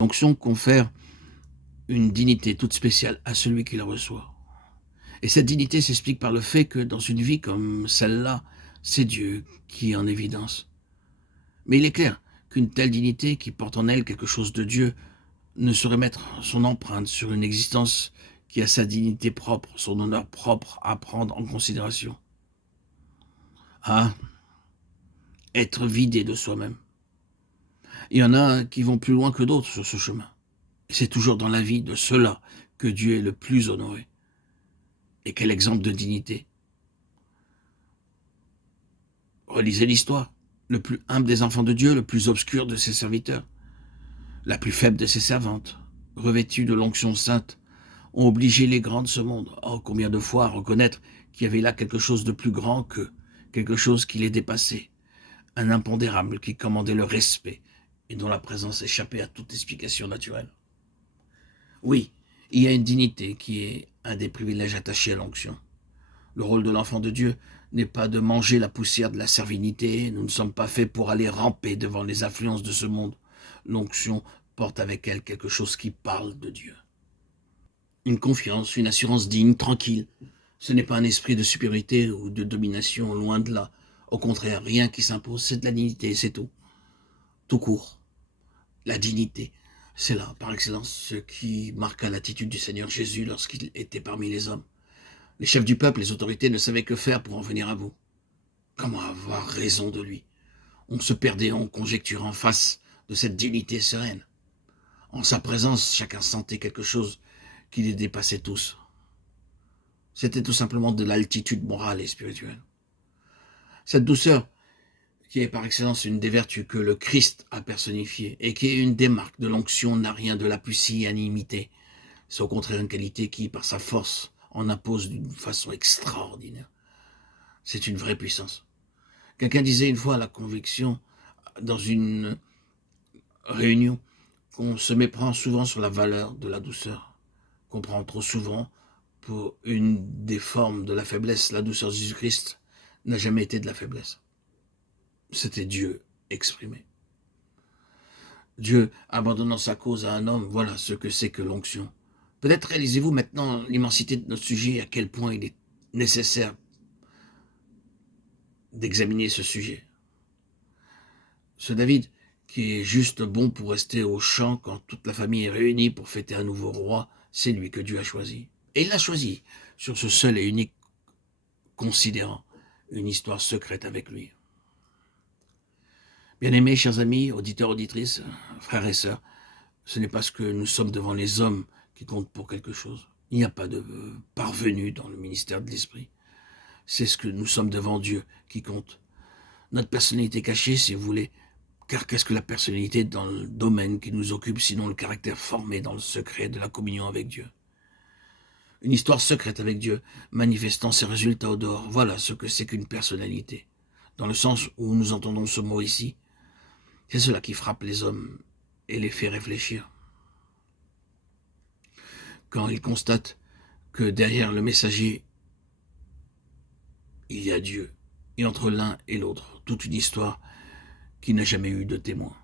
L'onction confère une dignité toute spéciale à celui qui la reçoit. Et cette dignité s'explique par le fait que dans une vie comme celle-là, c'est Dieu qui est en évidence. Mais il est clair qu'une telle dignité qui porte en elle quelque chose de Dieu ne saurait mettre son empreinte sur une existence qui a sa dignité propre, son honneur propre à prendre en considération. À être vidé de soi-même. Il y en a qui vont plus loin que d'autres sur ce chemin. Et c'est toujours dans la vie de ceux-là que Dieu est le plus honoré. Et quel exemple de dignité. Relisez l'histoire. Le plus humble des enfants de Dieu, le plus obscur de ses serviteurs, la plus faible de ses servantes, revêtues de l'onction sainte, ont obligé les grands de ce monde, oh combien de fois, à reconnaître qu'il y avait là quelque chose de plus grand qu'eux, quelque chose qui les dépassait, un impondérable qui commandait le respect et dont la présence échappait à toute explication naturelle. Oui, il y a une dignité qui est un des privilèges attachés à l'onction. Le rôle de l'enfant de Dieu n'est pas de manger la poussière de la servilité, nous ne sommes pas faits pour aller ramper devant les influences de ce monde. L'onction porte avec elle quelque chose qui parle de Dieu. Une confiance, une assurance digne, tranquille. Ce n'est pas un esprit de supériorité ou de domination, loin de là. Au contraire, rien qui s'impose, c'est de la dignité, c'est tout. Tout court. La dignité, c'est là, par excellence, ce qui marqua l'attitude du Seigneur Jésus lorsqu'il était parmi les hommes. Les chefs du peuple, les autorités ne savaient que faire pour en venir à bout. Comment avoir raison de lui? On se perdait en conjecture en face de cette dignité sereine. En sa présence, chacun sentait quelque chose qui les dépassait tous. C'était tout simplement de l'altitude morale et spirituelle. Cette douceur, qui est par excellence une des vertus que le Christ a personnifiées et qui est une des marques de l'onction, n'a rien de la pusillanimité. C'est au contraire une qualité qui, par sa force, en impose d'une façon extraordinaire. C'est une vraie puissance. Quelqu'un disait une fois à la conviction, dans une réunion, qu'on se méprend souvent sur la valeur de la douceur, qu'on prend trop souvent pour une des formes de la faiblesse. La douceur de Jésus-Christ n'a jamais été de la faiblesse. C'était Dieu exprimé. Dieu abandonnant sa cause à un homme, voilà ce que c'est que l'onction. Peut-être réalisez-vous maintenant l'immensité de notre sujet et à quel point il est nécessaire d'examiner ce sujet. Ce David, qui est juste bon pour rester au champ quand toute la famille est réunie pour fêter un nouveau roi, c'est lui que Dieu a choisi. Et il l'a choisi sur ce seul et unique considérant une histoire secrète avec lui. Bien-aimés, chers amis, auditeurs, auditrices, frères et sœurs, ce n'est parce que nous sommes devant les hommes qui comptent pour quelque chose. Il n'y a pas de parvenu dans le ministère de l'Esprit. C'est ce que nous sommes devant Dieu qui compte. Notre personnalité cachée, si vous voulez, car qu'est-ce que la personnalité dans le domaine qui nous occupe, sinon le caractère formé dans le secret de la communion avec Dieu? Une histoire secrète avec Dieu, manifestant ses résultats au dehors, voilà ce que c'est qu'une personnalité. Dans le sens où nous entendons ce mot ici, c'est cela qui frappe les hommes et les fait réfléchir. Quand ils constatent que derrière le messager, il y a Dieu, et entre l'un et l'autre, toute une histoire qui n'a jamais eu de témoin.